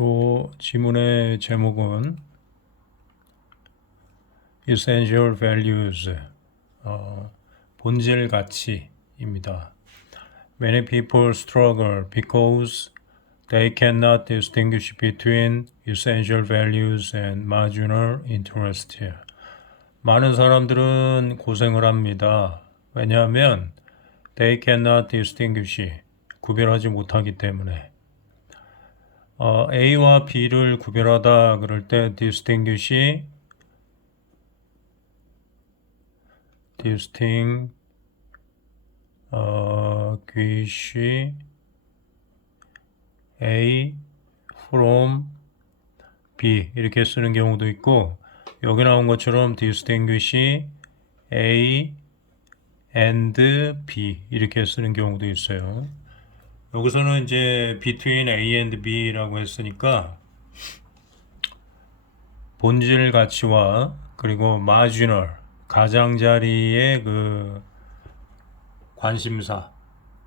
요 지문의 제목은 Essential Values, 본질 가치입니다. Many people struggle because they cannot distinguish between essential values and marginal interest. 많은 사람들은 고생을 합니다. 왜냐하면 they cannot distinguish, 구별하지 못하기 때문에. A와 B를 구별하다 그럴 때 distinguish A from B 이렇게 쓰는 경우도 있고, 여기 나온 것처럼 distinguish A and B 이렇게 쓰는 경우도 있어요. 여기서는 이제 between A and B라고 했으니까 본질 가치와 그리고 marginal 가장자리의 그 관심사,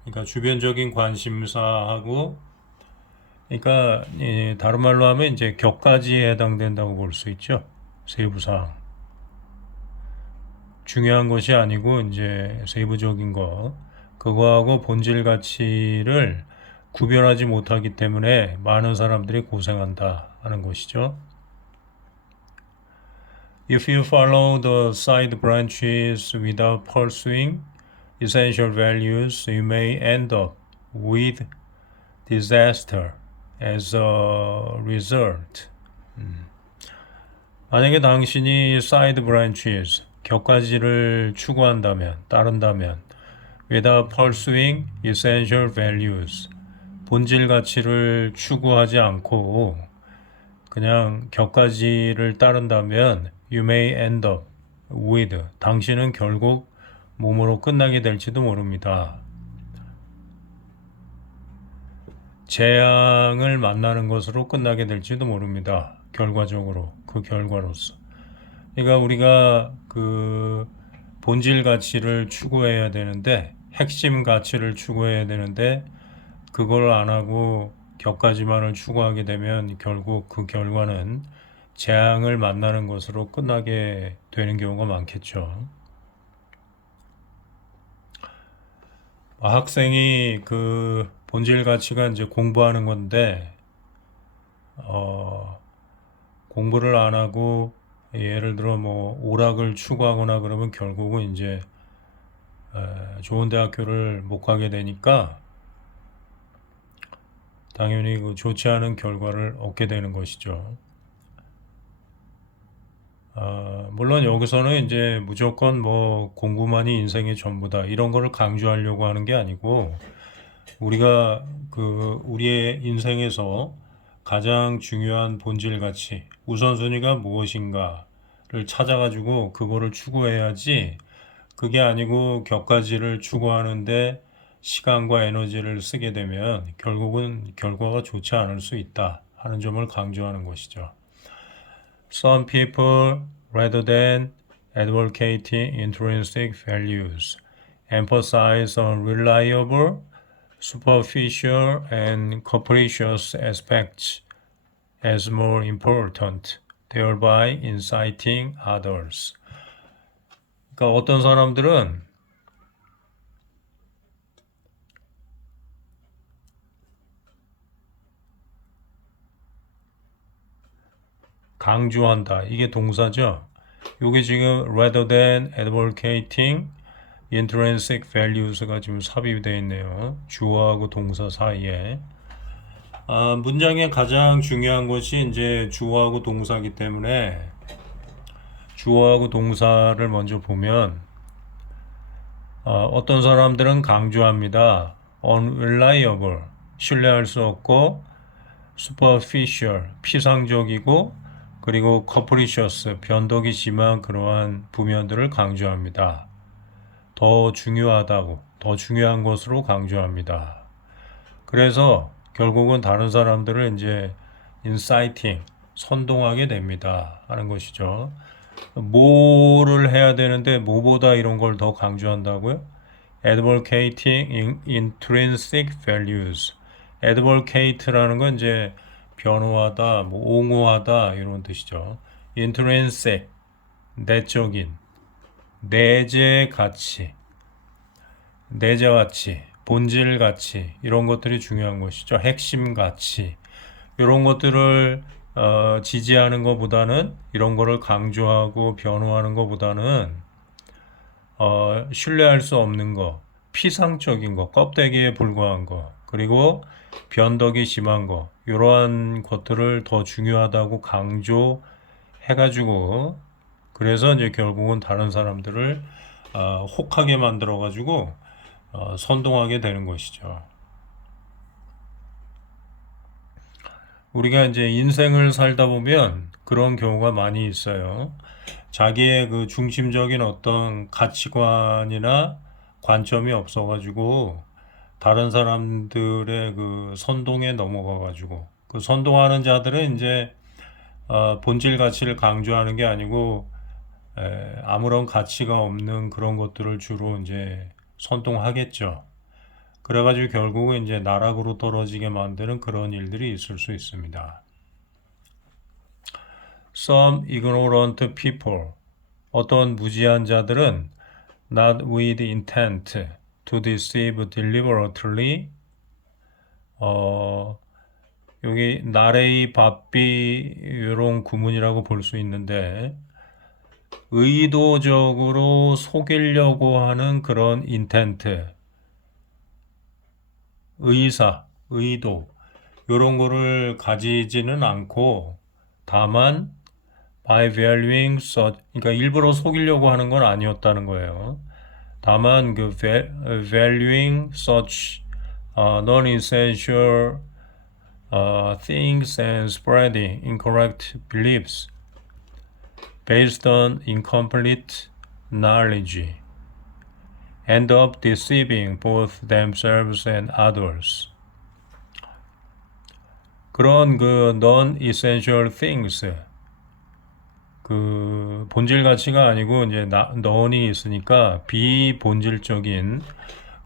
그러니까 주변적인 관심사하고, 그러니까 다른 말로 하면 이제 격가지에 해당된다고 볼 수 있죠. 세부사항. 중요한 것이 아니고 이제 세부적인 거, 그거하고 본질 가치를 구별하지 못하기 때문에 많은 사람들이 고생한다 하는 것이죠. If you follow the side branches without pursuing essential values, you may end up with disaster as a result. 만약에 당신이 side branches, 격가지를 추구한다면, 따른다면, without pursuing essential values, 본질 가치를 추구하지 않고 그냥 격가지를 따른다면 you may end up with, 당신은 결국 몸으로 끝나게 될지도 모릅니다. 재앙을 만나는 것으로 끝나게 될지도 모릅니다. 결과적으로, 그 결과로서. 그러니까 우리가 그 본질 가치를 추구해야 되는데, 핵심 가치를 추구해야 되는데 그걸 안 하고 격가지만을 추구하게 되면 결국 그 결과는 재앙을 만나는 것으로 끝나게 되는 경우가 많겠죠. 학생이 그 본질 가치가 이제 공부하는 건데, 공부를 안 하고 예를 들어 뭐 오락을 추구하거나 그러면 결국은 이제 좋은 대학교를 못 가게 되니까 당연히 그 좋지 않은 결과를 얻게 되는 것이죠. 물론 여기서는 이제 무조건 뭐 공부만이 인생의 전부다 이런 거를 강조하려고 하는 게 아니고, 우리가 그 우리의 인생에서 가장 중요한 본질 가치, 우선순위가 무엇인가를 찾아가지고 그거를 추구해야지, 그게 아니고 격가지를 추구하는데 시간과 에너지를 쓰게 되면 결국은 결과가 좋지 않을 수 있다 하는 점을 강조하는 것이죠. Some people, rather than advocating intrinsic values, emphasize on reliable, superficial, and capricious aspects as more important, thereby inciting others. 그러니까 어떤 사람들은 강조한다. 이게 동사죠. 이게 지금 rather than advocating intrinsic values가 지금 삽입이 되어 있네요. 주어하고 동사 사이에. 문장의 가장 중요한 것이 이제 주어하고 동사이기 때문에 주어하고 동사를 먼저 보면, 어떤 사람들은 강조합니다. unreliable, 신뢰할 수 없고, superficial, 피상적이고, 그리고 capricious, 변덕이 심한 그러한 부면들을 강조합니다. 더 중요하다고, 더 중요한 것으로 강조합니다. 그래서 결국은 다른 사람들을 이제 inciting, 선동하게 됩니다 하는 것이죠. 뭐를 해야 되는데 뭐보다 이런 걸 더 강조한다고요? Advocating intrinsic values. Advocate라는 건 이제 변호하다, 뭐 옹호하다 이런 뜻이죠. intrinsic, 내적인, 내재 가치, 내재 가치, 본질 가치 이런 것들이 중요한 것이죠. 핵심 가치 이런 것들을 지지하는 것보다는 이런 거를 강조하고 변호하는 것보다는 신뢰할 수 없는 거, 피상적인 거, 껍데기에 불과한 거, 그리고 변덕이 심한 거 이러한 것들을 더 중요하다고 강조해가지고 그래서 이제 결국은 다른 사람들을 혹하게 만들어가지고 선동하게 되는 것이죠. 우리가 이제 인생을 살다 보면 그런 경우가 많이 있어요. 자기의 그 중심적인 어떤 가치관이나 관점이 없어가지고 다른 사람들의 그 선동에 넘어가가지고 그 선동하는 자들은 이제 본질 가치를 강조하는 게 아니고 아무런 가치가 없는 그런 것들을 주로 이제 선동하겠죠. 그래가지고 결국은 이제 나락으로 떨어지게 만드는 그런 일들이 있을 수 있습니다. Some ignorant people, 어떤 무지한 자들은 not with intent to deceive deliberately, 여기 나레이 바삐 이런 구문이라고 볼 수 있는데 의도적으로 속이려고 하는 그런 intent, 의사, 의도 이런 거를 가지지는 않고 다만 by valuing such 그러니까 일부러 속이려고 하는 건 아니었다는 거예요. 다만 그 valuing such non-essential things and spreading incorrect beliefs based on incomplete knowledge end up deceiving both themselves and others. 그런 그 non-essential things 그 본질 가치가 아니고 이제 non이 있으니까 비본질적인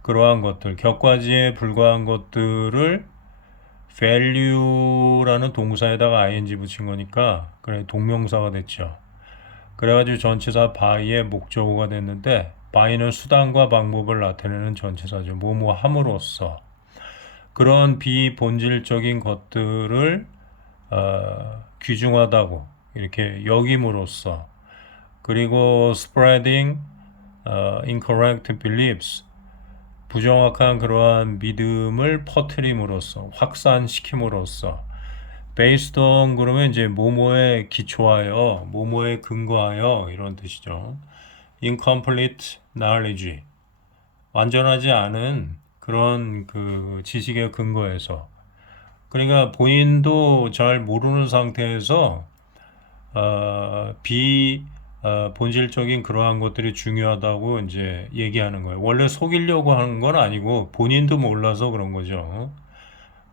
그러한 것들 격과지에 불과한 것들을 value라는 동사에다가 ing 붙인 거니까 그래 동명사가 됐죠. 그래가지고 전치사 by의 목적어가 됐는데 by는 수단과 방법을 나타내는 전치사죠. 뭐뭐 함으로써 그런 비본질적인 것들을 귀중하다고 이렇게 여김으로써 그리고 spreading incorrect beliefs 부정확한 그러한 믿음을 퍼뜨림으로써 확산시킴으로써 based on 그러면 이제 뭐뭐에 기초하여 뭐뭐에 근거하여 이런 뜻이죠. incomplete knowledge 완전하지 않은 그런 그 지식에 근거해서 그러니까 본인도 잘 모르는 상태에서 본질적인 그러한 것들이 중요하다고 이제 얘기하는 거예요. 원래 속이려고 하는 건 아니고 본인도 몰라서 그런 거죠.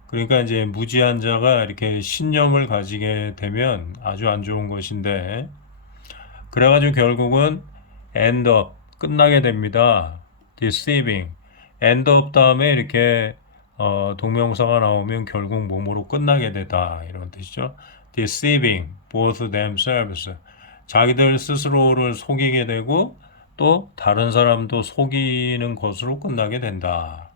그러니까 이제 무지한 자가 이렇게 신념을 가지게 되면 아주 안 좋은 것인데 그래가지고 결국은 end up 끝나게 됩니다. deceiving end up 다음에 이렇게 동명사가 나오면 결국 몸으로 끝나게 되다 이런 뜻이죠. deceiving both themselves 자기들 스스로를 속이게 되고 또 다른 사람도 속이는 것으로 끝나게 된다.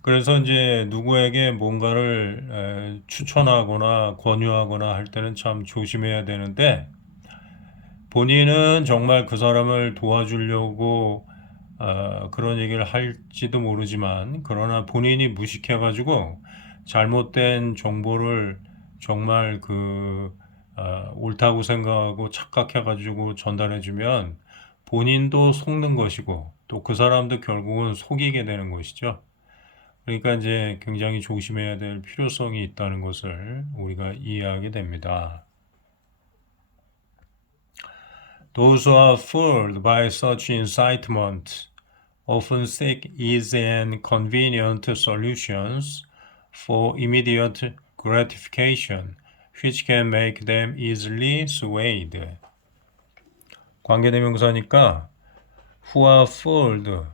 그래서 이제 누구에게 뭔가를 추천하거나 권유하거나 할 때는 참 조심해야 되는데 본인은 정말 그 사람을 도와주려고 그런 얘기를 할지도 모르지만 그러나 본인이 무식해가지고 잘못된 정보를 정말 옳다고 생각하고 착각해가지고 전달해주면 본인도 속는 것이고 또 그 사람도 결국은 속이게 되는 것이죠. 그러니까 이제 굉장히 조심해야 될 필요성이 있다는 것을 우리가 이해하게 됩니다. Those who are fooled by such incitement often seek easy and convenient solutions for immediate gratification, which can make them easily swayed. 관계대명사니까 who are fooled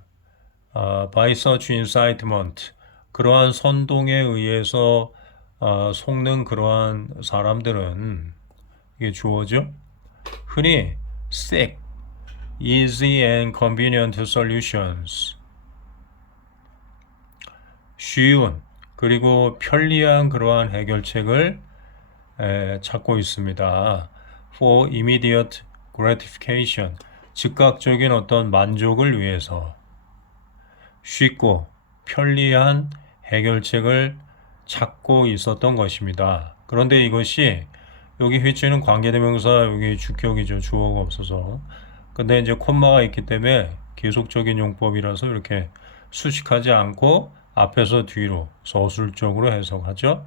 by such incitement 그러한 선동에 의해서 속는 그러한 사람들은 이게 주어죠. 흔히 seek easy and convenient solutions. 쉬운 그리고 편리한 그러한 해결책을 찾고 있습니다. For immediate gratification. 즉각적인 어떤 만족을 위해서 쉽고 편리한 해결책을 찾고 있었던 것입니다. 그런데 이것이 여기 which는 관계대명사 여기 주격이죠. 주어가 없어서. 근데 이제 콤마가 있기 때문에 계속적인 용법이라서 이렇게 수식하지 않고 앞에서 뒤로 서술적으로 해석하죠.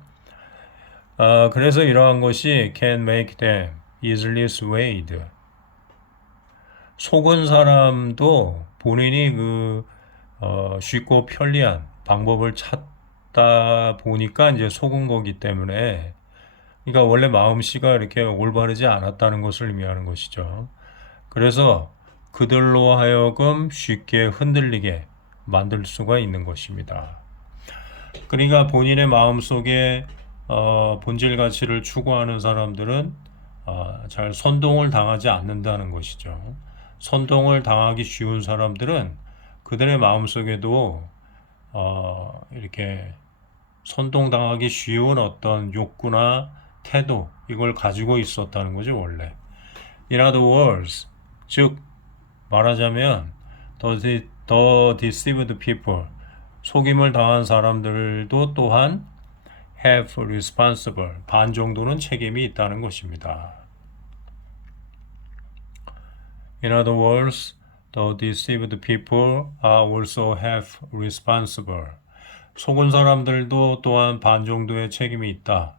그래서 이러한 것이 can make them easily swayed. 속은 사람도 본인이 쉽고 편리한 방법을 찾다 보니까 이제 속은 거기 때문에 그러니까 원래 마음씨가 이렇게 올바르지 않았다는 것을 의미하는 것이죠. 그래서 그들로 하여금 쉽게 흔들리게 만들 수가 있는 것입니다. 그러니까 본인의 마음속에 본질 가치를 추구하는 사람들은 잘 선동을 당하지 않는다는 것이죠. 선동을 당하기 쉬운 사람들은 그들의 마음속에도 이렇게 선동당하기 쉬운 어떤 욕구나 태도 이걸 가지고 있었다는 거죠 원래. In other words, 즉 말하자면 the deceived people 속임을 당한 사람들도 또한 have responsible 반 정도는 책임이 있다는 것입니다. In other words, the deceived people are also have responsible. 속은 사람들도 또한 반 정도의 책임이 있다.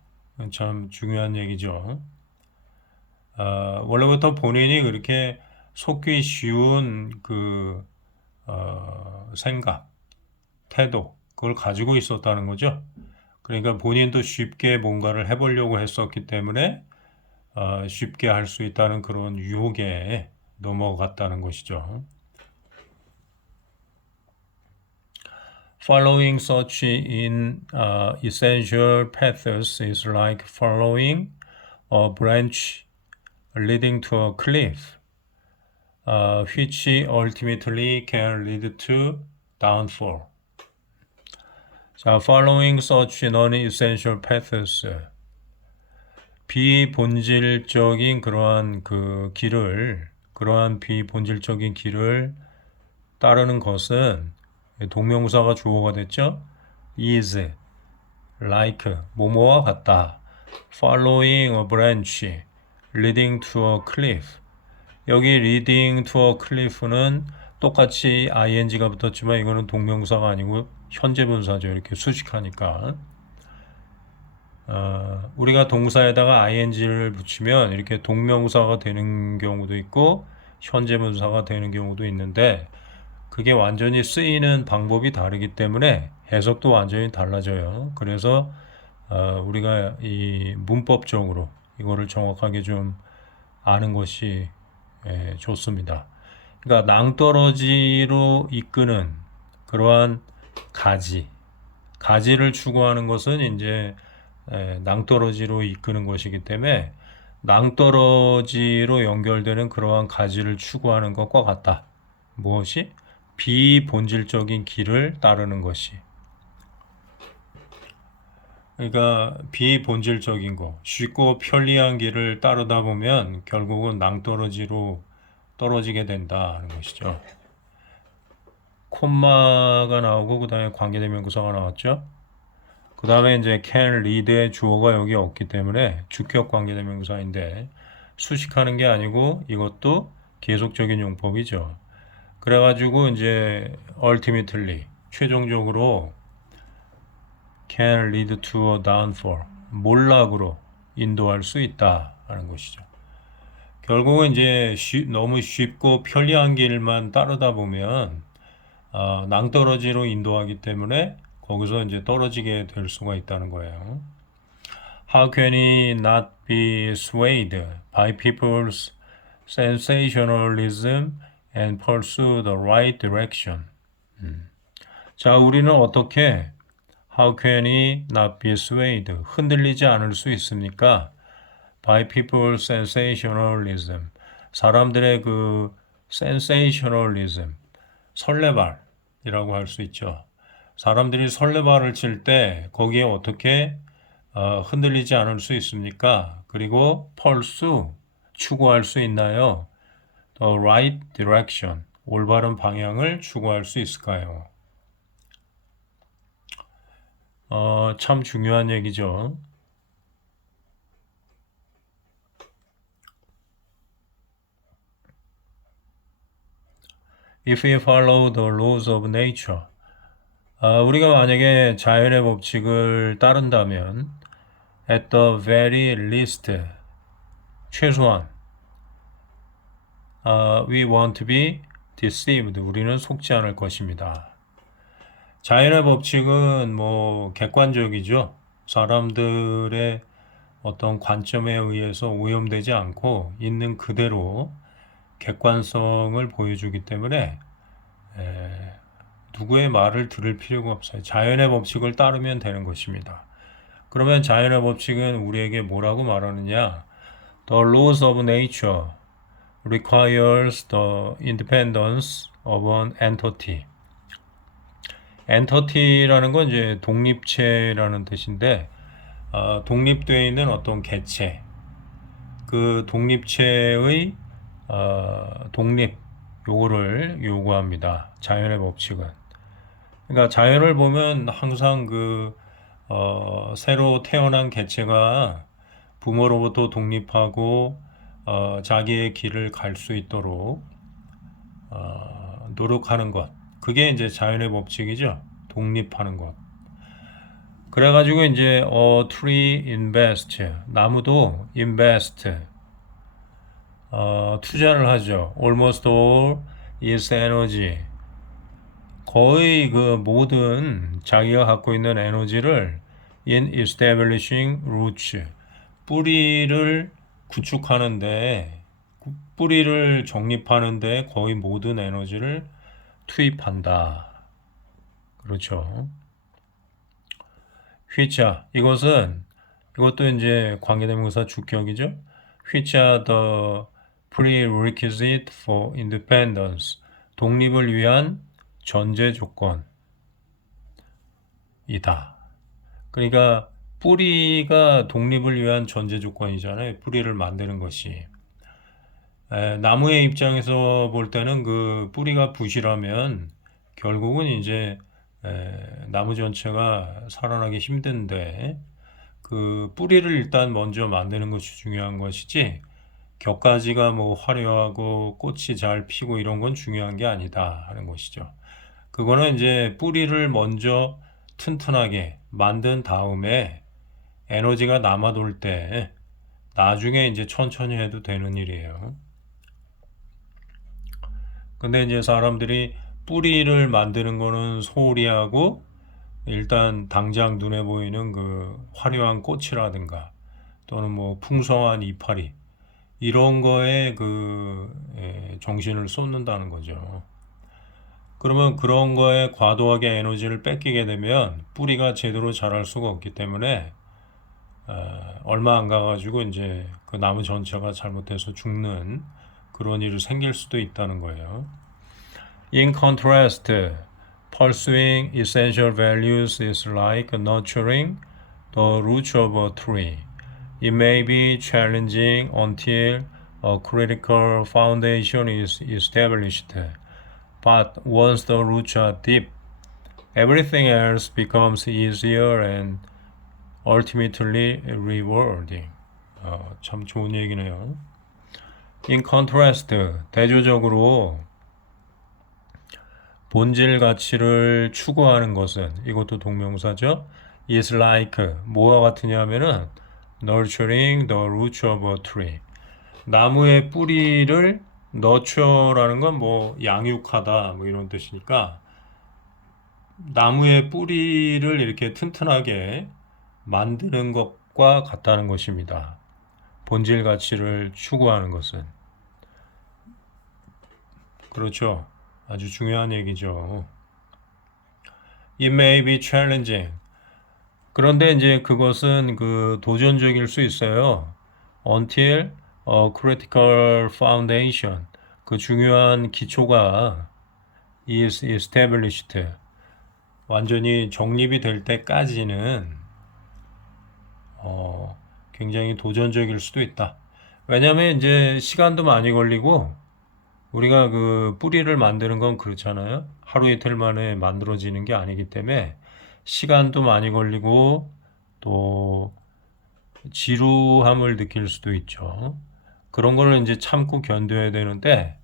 참 중요한 얘기죠. 원래부터 본인이 그렇게 속기 쉬운 생각, 태도, 그걸 가지고 있었다는 거죠. 그러니까 본인도 쉽게 뭔가를 해보려고 했었기 때문에 쉽게 할 수 있다는 그런 유혹에 넘어갔다는 것이죠. Following such in essential paths is like following a branch leading to a cliff, which ultimately can lead to downfall. 자, following such non-essential paths, 비본질적인 그러한 비본질적인 길을 따르는 것은 동명사가 주어가 됐죠? is, like, 뭐뭐와 같다. Following a branch, leading to a cliff. 여기 leading to a cliff는 똑같이 ing가 붙었지만 이거는 동명사가 아니고 현재분사죠. 이렇게 수식하니까. 우리가 동사에다가 ing를 붙이면 이렇게 동명사가 되는 경우도 있고 현재분사가 되는 경우도 있는데 그게 완전히 쓰이는 방법이 다르기 때문에 해석도 완전히 달라져요. 그래서 우리가 이 문법적으로 이거를 정확하게 좀 아는 것이 좋습니다. 그러니까 낭떠러지로 이끄는 그러한 가지를 추구하는 것은 이제 낭떠러지로 이끄는 것이기 때문에 낭떠러지로 연결되는 그러한 가지를 추구하는 것과 같다. 무엇이? 비본질적인 길을 따르는 것이. 그러니까 비본질적인 거, 쉽고 편리한 길을 따르다 보면 결국은 낭떠러지로 떨어지게 된다는 것이죠. 콤마가 나오고 그 다음에 관계대명사가 나왔죠. 그 다음에 이제 can lead의 주어가 여기 없기 때문에 주격 관계대명사인데 수식하는 게 아니고 이것도 계속적인 용법이죠. 그래가지고 이제 ultimately 최종적으로 can lead to a downfall 몰락으로 인도할 수 있다 하는 것이죠. 결국은 이제 너무 쉽고 편리한 길만 따르다 보면 낭떠러지로 인도하기 때문에 거기서 이제 떨어지게 될 수가 있다는 거예요. How can he not be swayed by people's sensationalism and pursue the right direction? 자, 우리는 어떻게 How can he not be swayed? 흔들리지 않을 수 있습니까? By people's sensationalism. 사람들의 그 sensationalism, 설레발이라고 할 수 있죠. 사람들이 설레발을 칠 때 거기에 어떻게 흔들리지 않을 수 있습니까? 그리고 pursue, 추구할 수 있나요? The right direction, 올바른 방향을 추구할 수 있을까요? 참 중요한 얘기죠. If we follow the laws of nature, 우리가 만약에 자연의 법칙을 따른다면, at the very least, 최소한, we won't be deceived. 우리는 속지 않을 것입니다. 자연의 법칙은 뭐 객관적이죠. 사람들의 어떤 관점에 의해서 오염되지 않고 있는 그대로 객관성을 보여주기 때문에 누구의 말을 들을 필요가 없어요. 자연의 법칙을 따르면 되는 것입니다. 그러면 자연의 법칙은 우리에게 뭐라고 말하느냐? The laws of nature requires the independence of an entity. entity라는 건 이제 독립체라는 뜻인데, 독립되어 있는 어떤 개체, 그 독립체의 독립, 요거를 요구합니다. 자연의 법칙은. 그러니까 자연을 보면 항상 새로 태어난 개체가 부모로부터 독립하고 자기의 길을 갈 수 있도록 노력하는 것. 그게 이제 자연의 법칙이죠. 독립하는 것. 그래가지고 이제 tree invest, 나무도 invest, 투자를 하죠. Almost all its energy, 거의 그 모든 자기가 갖고 있는 에너지를 in establishing roots, 뿌리를 구축하는데, 뿌리를 정립하는데 거의 모든 에너지를 투입한다. 그렇죠. which, 이것도 이제 관계대명사 주격이죠. which are the prerequisite for independence, 독립을 위한 전제 조건이다. 그러니까 뿌리가 독립을 위한 전제 조건이잖아요. 뿌리를 만드는 것이. 나무의 입장에서 볼 때는 그 뿌리가 부실하면 결국은 이제 나무 전체가 살아나기 힘든데, 그 뿌리를 일단 먼저 만드는 것이 중요한 것이지, 격가지가 뭐 화려하고 꽃이 잘 피고 이런 건 중요한 게 아니다 하는 것이죠. 그거는 이제 뿌리를 먼저 튼튼하게 만든 다음에 에너지가 남아돌 때 나중에 이제 천천히 해도 되는 일이에요. 근데 이제 사람들이 뿌리를 만드는 거는 소홀히 하고, 일단 당장 눈에 보이는 그 화려한 꽃이라든가 또는 뭐 풍성한 이파리, 이런 거에 정신을 쏟는다는 거죠. 그러면 그런 거에 과도하게 에너지를 뺏기게 되면 뿌리가 제대로 자랄 수가 없기 때문에 얼마 안 가가지고 이제 그 나무 전체가 잘못돼서 죽는 그런 일이 생길 수도 있다는 거예요. In contrast, pursuing essential values is like nurturing the roots of a tree. It may be challenging until a critical foundation is established, but once the roots are deep, everything else becomes easier and ultimately rewarding. 참 좋은 얘기네요. In contrast, 대조적으로 본질 가치를 추구하는 것은, 이것도 동명사죠. is like, 뭐와 같으냐면은 nurturing the roots of a tree. 나무의 뿌리를 nurture라는 건 뭐 양육하다 뭐 이런 뜻이니까, 나무의 뿌리를 이렇게 튼튼하게 만드는 것과 같다는 것입니다. 본질 가치를 추구하는 것은. 그렇죠. 아주 중요한 얘기죠. It may be challenging. 그런데 이제 그것은 그 도전적일 수 있어요. Until a critical foundation, 그 중요한 기초가 is established, 완전히 정립이 될 때까지는 굉장히 도전적일 수도 있다. 왜냐하면 이제 시간도 많이 걸리고 우리가 그 뿌리를 만드는 건 그렇잖아요. 하루 이틀 만에 만들어지는 게 아니기 때문에 시간도 많이 걸리고 또 지루함을 느낄 수도 있죠. 그런 거를 이제 참고 견뎌야 되는데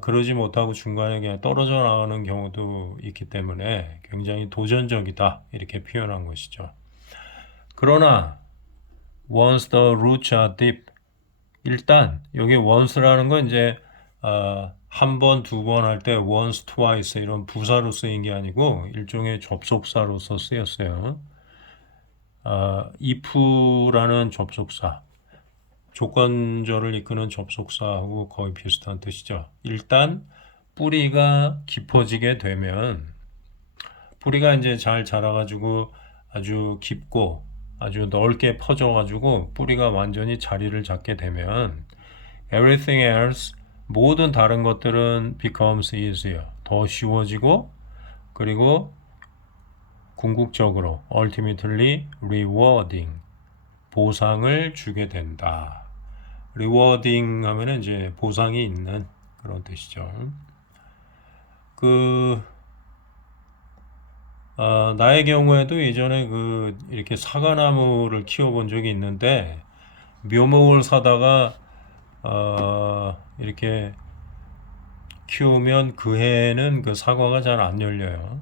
그러지 못하고 중간에 그냥 떨어져 나가는 경우도 있기 때문에 굉장히 도전적이다 이렇게 표현한 것이죠. 그러나 once the roots are deep, 일단 여기 once라는 건 이제 한 번, 두 번 할 때 once, twice 이런 부사로 쓰인 게 아니고 일종의 접속사로서 쓰였어요. if라는 접속사, 조건절을 이끄는 접속사하고 거의 비슷한 뜻이죠. 일단 뿌리가 깊어지게 되면, 뿌리가 이제 잘 자라가지고 아주 깊고 아주 넓게 퍼져가지고 뿌리가 완전히 자리를 잡게 되면 everything else, 모든 다른 것들은 becomes easier, 더 쉬워지고, 그리고 궁극적으로 ultimately rewarding, 보상을 주게 된다. rewarding 하면은 이제 보상이 있는 그런 뜻이죠. 그 나의 경우에도 예전에 그 이렇게 사과나무를 키워본 적이 있는데 묘목을 사다가 이렇게 키우면 그 해에는 그 사과가 잘 안 열려요.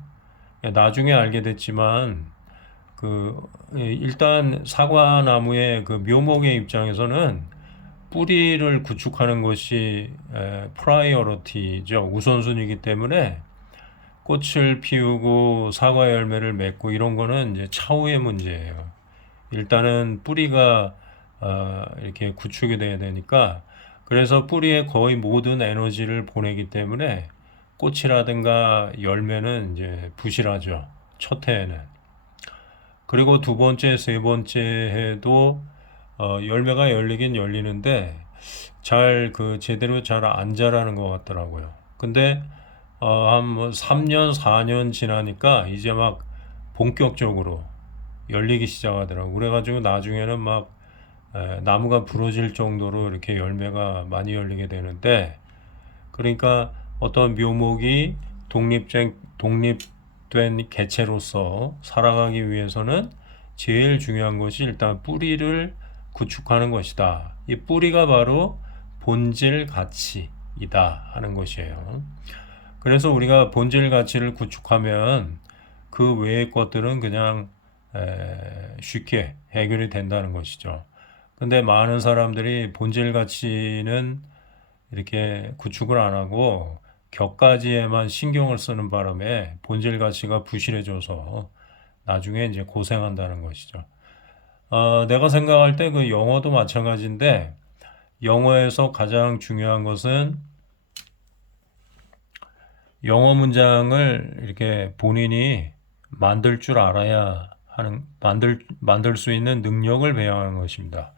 나중에 알게 됐지만 그 일단 사과나무의 그 묘목의 입장에서는 뿌리를 구축하는 것이 프라이어리티죠. 우선순위이기 때문에 꽃을 피우고 사과 열매를 맺고 이런 거는 이제 차후의 문제예요. 일단은 뿌리가 이렇게 구축이 돼야 되니까, 그래서 뿌리에 거의 모든 에너지를 보내기 때문에 꽃이라든가 열매는 이제 부실하죠. 첫 해에는. 그리고 두 번째, 세 번째 해도 열매가 열리긴 열리는데 잘 그 제대로 잘 안 자라는 것 같더라고요. 근데 한 3년, 4년 지나니까 이제 막 본격적으로 열리기 시작하더라고요. 그래가지고 나중에는 막 나무가 부러질 정도로 이렇게 열매가 많이 열리게 되는데, 그러니까 어떤 묘목이 독립된 개체로서 살아가기 위해서는 제일 중요한 것이 일단 뿌리를 구축하는 것이다. 이 뿌리가 바로 본질 가치이다 하는 것이에요. 그래서 우리가 본질 가치를 구축하면 그 외의 것들은 그냥 쉽게 해결이 된다는 것이죠. 근데 많은 사람들이 본질 가치는 이렇게 구축을 안 하고 격가지에만 신경을 쓰는 바람에 본질 가치가 부실해져서 나중에 이제 고생한다는 것이죠. 내가 생각할 때 그 영어도 마찬가지인데, 영어에서 가장 중요한 것은 영어 문장을 이렇게 본인이 만들 줄 알아야 하는, 만들 수 있는 능력을 배양하는 것입니다.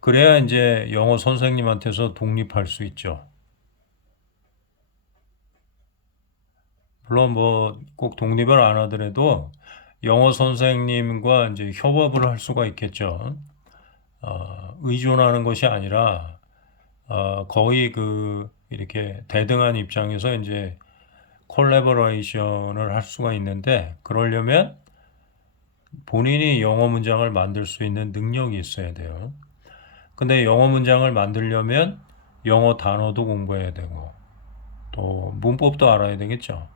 그래야 이제 영어 선생님한테서 독립할 수 있죠. 물론 뭐 꼭 독립을 안 하더라도 영어 선생님과 이제 협업을 할 수가 있겠죠. 의존하는 것이 아니라 거의 그 이렇게 대등한 입장에서 이제 콜라보레이션을 할 수가 있는데, 그러려면 본인이 영어 문장을 만들 수 있는 능력이 있어야 돼요. 근데 영어 문장을 만들려면 영어 단어도 공부해야 되고 또 문법도 알아야 되겠죠.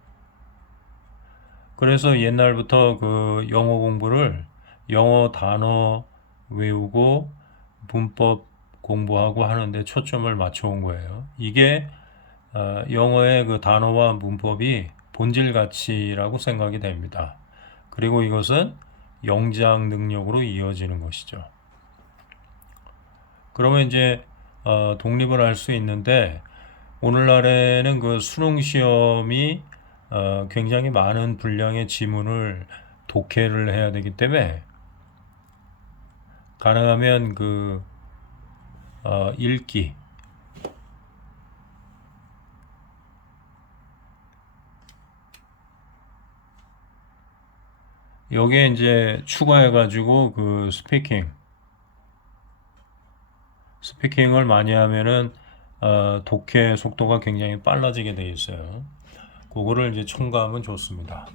그래서 옛날부터 그 영어 공부를 영어 단어 외우고 문법 공부하고 하는데 초점을 맞춰온 거예요. 이게 영어의 그 단어와 문법이 본질 가치라고 생각이 됩니다. 그리고 이것은 영장 능력으로 이어지는 것이죠. 그러면 이제 독립을 할 수 있는데, 오늘날에는 그 수능 시험이 굉장히 많은 분량의 지문을 독해를 해야 되기 때문에 가능하면 읽기, 여기에 이제 추가해가지고 스피킹을 많이 하면은 독해 속도가 굉장히 빨라지게 돼 있어요. 그거를 이제 첨가하면 좋습니다.